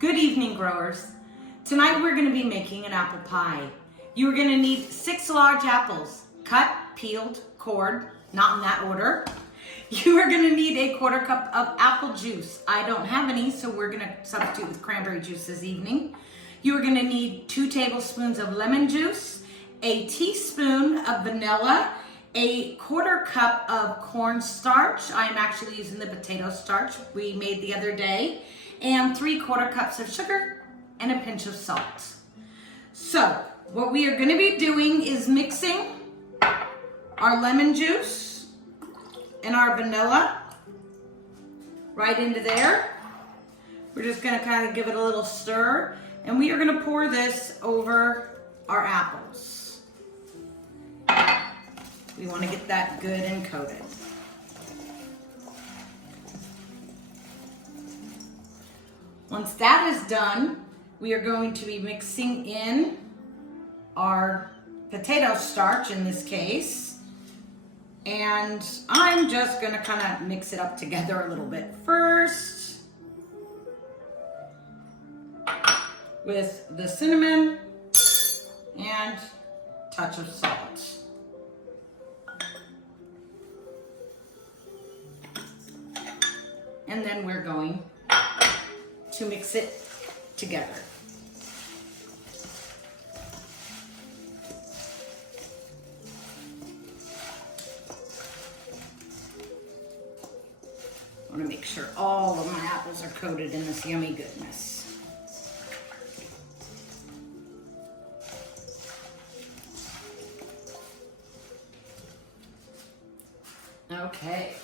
Good evening, growers. Tonight we're going to be making an apple pie. You are going to need 6 large apples, cut, peeled, cored, not in that order. You are going to need a 1/4 cup of apple juice. I don't have any, so we're going to substitute with cranberry juice this evening. You are going to need 2 tablespoons of lemon juice, a teaspoon of vanilla, a 1/4 cup of cornstarch. I'm actually using the potato starch we made the other day, and 3/4 cups of sugar and a pinch of salt. So what we are going to be doing is mixing our lemon juice and our vanilla right into there. We're just going to kind of give it a little stir, and we are going to pour this over our apples. We want to get that good and coated. Once that is done, we are going to be mixing in our potato starch in this case. And I'm just going to kind of mix it up together a little bit first with the cinnamon and a touch of salt. And then we're going to mix it together. I want to make sure all of my apples are coated in this yummy goodness. Okay.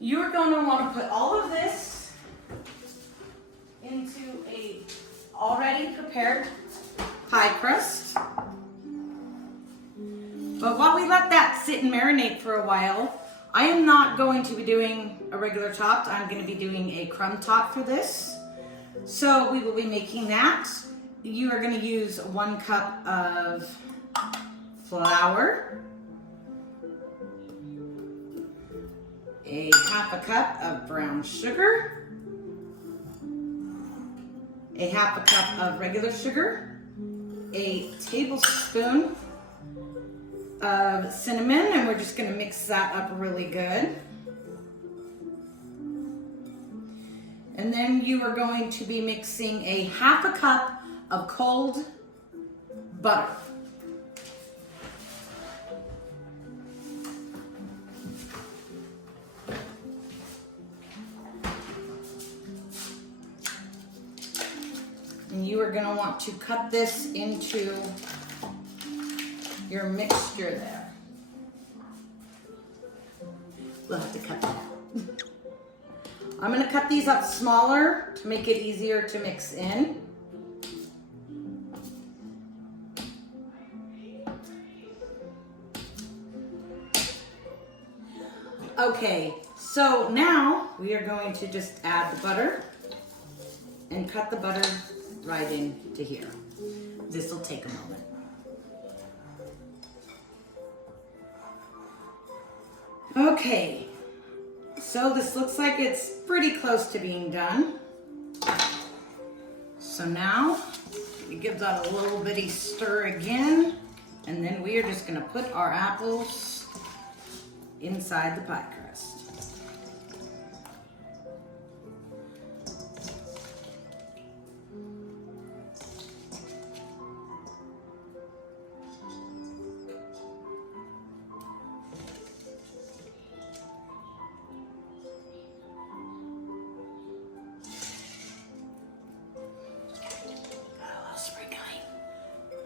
You're going to want to put all of this into a already prepared pie crust. But while we let that sit and marinate for a while, I am not going to be doing a regular topped. I'm going to be doing a crumb top for this. So we will be making that. You are going to use 1 cup of flour, a 1/2 cup of brown sugar, a 1/2 cup of regular sugar, a tablespoon of cinnamon, and we're just going to mix that up really good. And then you are going to be mixing a 1/2 cup of cold butter. And you are going to want to cut this into your mixture there. We'll have to cut that. I'm going to cut these up smaller to make it easier to mix in. Okay, so now we are going to just add the butter and cut the butter right into here. This will take a moment. Okay, so this looks like it's pretty close to being done. So now we give that a little bitty stir again, and then we are just going to put our apples inside the pie crust.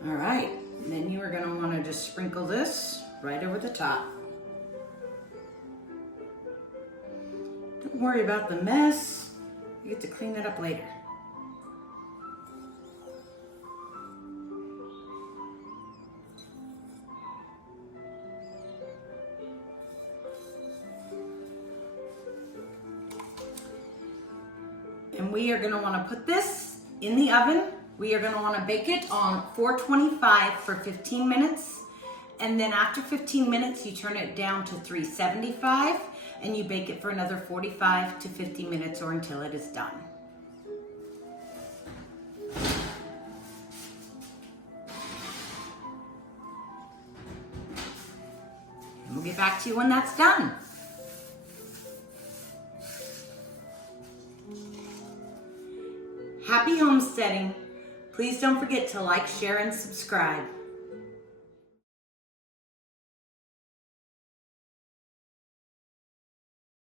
All right, and then you are going to want to just sprinkle this right over the top. Don't worry about the mess. You get to clean it up later. And we are going to want to put this in the oven. We are going to want to bake it on 425 for 15 minutes. And then after 15 minutes, you turn it down to 375. and you bake it for another 45 to 50 minutes or until it is done. And we'll get back to you when that's done. Happy homesteading. Please don't forget to like, share, and subscribe.